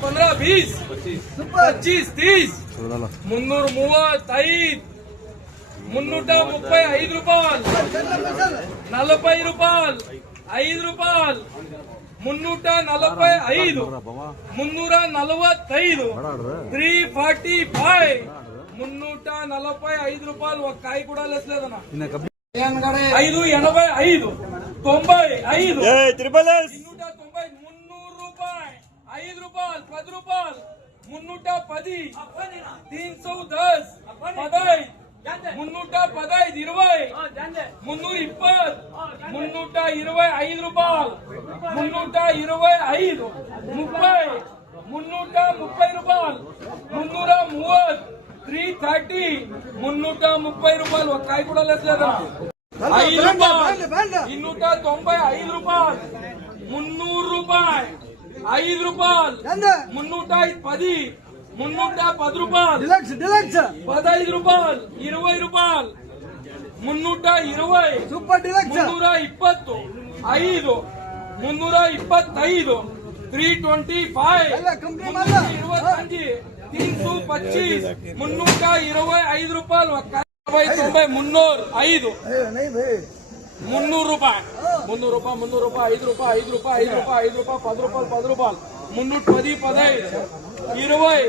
15, 20, 25, 30, 335, 335 రూపాయలు, 40 రూపాయలు, 5 రూపాయలు, 345, 345, 345, 345 రూపాయలు. ఒక కాయ కూడా లేదన్న. 5, 85, 95, 290, 300 రూపాయలు, 5 రూపాయలు, 10 రూపాయలు, 310, 310, 15, 315, 20, 320, 325 రూపాయలు, 325, 30, 330 రూపాయలు, 330, 330, 330 రూపాయలు. ఒక కాయ కూడా లేదా. 5 రూపాయలు, 295 రూపాయలు, 300 రూపాయలు, 5 రూపాయలు, 310, 310 రూపాయలు, 15 రూపాయలు, 20 రూపాయలు, 320, సూపర్ డిలక్స్, 325, 325, 325, 325, 325 రూపాయలు. 90, 300, 5, 300 రూపాయలు, 300 రూపాయలు, 300 రూపాయలు, 5 రూపాయలు, 5 రూపాయలు, 5 రూపాయలు, 5 రూపాయలు, 10 రూపాయలు, 10 రూపాయలు, 310, 15, 20,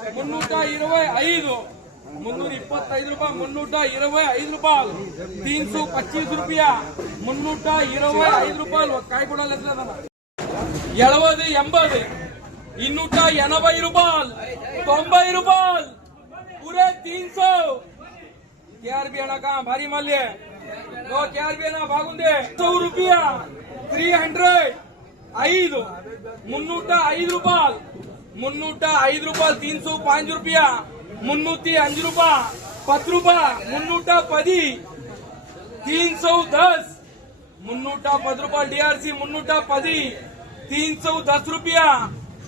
325, 325 రూపాయలు, 325 రూపాయలు, 325 రూపాయలు, 325 రూపాయలు. ఒక కాయ కూడా లేదు. 70, 80, 280 రూపాయలు, 90 రూపాయలు, पूरे 300. KRB का भारी माल्य तो KRB बागुंदे 100 रुपया, 300, 5, 305 రూపాయలు, 305 రూపాయలు, 305 రూపాయ, 305 రూపాయ, 10 రూపాయ, 310, 310, 310 రూపాయలు. DRC 310, 310 రూపాయ,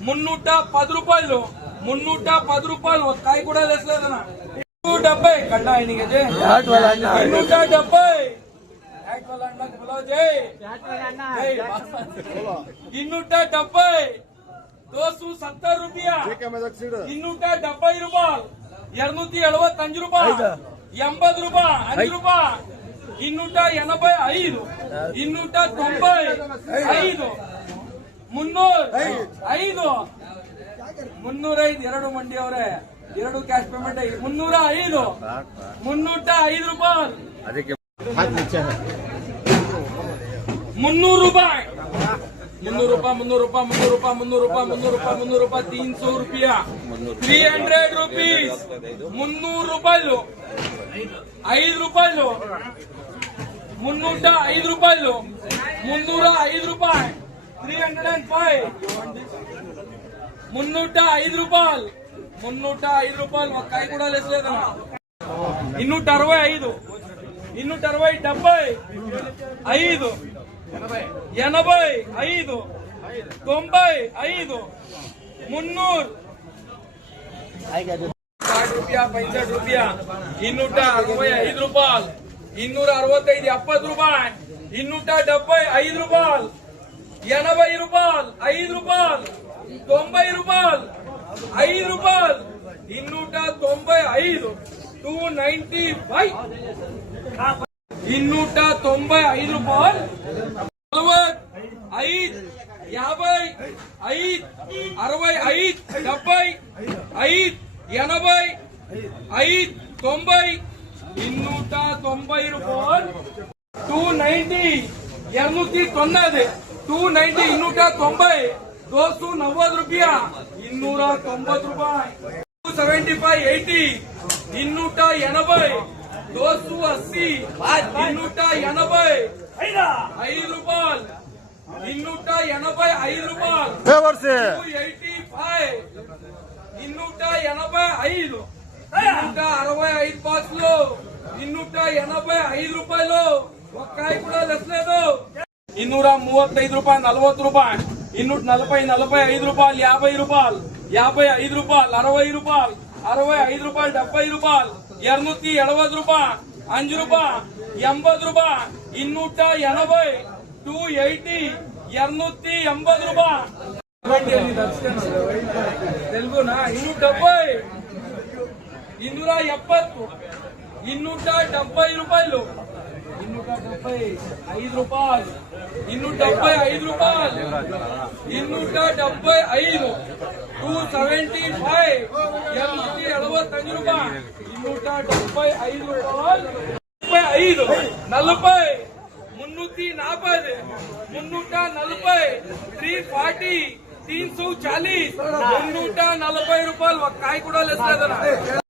310 రూపాయలు, 310 రూపాయలు. ఒక కాయ కూడా లేదన్న. 270 గడ్డా ఆయనకి 270, 270, 270 रुपया, 270 రూపాయలు, 275 రూపాయలు, 80 రూపాయలు, 5 రూపాయలు, 285, 295, 305, 305, 2 ಮಂಡಿ ಅವರೇ, 2 ಕ್ಯಾಶ್ ಪೇಮೆಂಟ್, 305, 305 ರೂಪಾಯಿ, 300 ರೂಪಾಯಿ, 300 ರೂಪಾಯಿ, 300 ರೂಪಾಯಿ, 300 ರೂಪಾಯಿ, 300 ರೂಪಾಯಿ, 300 ರೂಪಾಯಿ, 300 ರೂಪಾಯಿ, 300 rupees, 300 ರೂಪಾಯಿలు, 5 ರೂಪಾಯಿలు, 305 ರೂಪಾಯಿలు, 305 ರೂಪಾಯಿ, 305, 305 ರೂಪಾయలు, 305 రూపాయలు. ఒక కాయ కూడా లేదన్న. 265, 260, 70, 5, 85, 95, 300, 60 రూపాయ, 65 రూపాయ, 265 రూపాయలు, 265, 70 రూపాయలు, 275 రూపాయలు, 80 రూపాయలు, 5 రూపాయలు, 90 రూపాయలు, 5 రూపాయలు, 295, 295, 295 రూపాయలు, 45, 55, 65, 65, 5, 80, 5, 90, 290 రూపాయలు, 290, 290, 290, 290, 290 రూపాయ, 290 రూపాయలు, 275, 80, 280, 280, 280, 5 రూపాయలు, 285 రూపాయలు, 285, 285, 265 బాక్సులు, 285 రూపాయలు. ఒక కాయ కూడా లేదు. 235 రూపాయలు, 40 రూపాయలు, 240, 45 రూపాయలు, 50 రూపాయలు, 55 రూపాయలు, 60 రూపాయలు, 65 రూపాయలు, 70 రూపాయలు, 270 రూపాయలు, 5 రూపాయలు, 80 రూపాయలు, 280, 280, 280 రూపాయలు. ಇಲ್ಗೋನಾ 270 270 270 ರೂಪಾಯಿలు 270 5 ರೂಪಾಯಿ 270 5 ರೂಪಾಯಿ 275 275 275 ರೂಪಾಯಿ 275 ರೂಪಾಯಿ 5 40 340 340 340 340 240 రూపాయలు ఒక కాయ కూడా లేదు.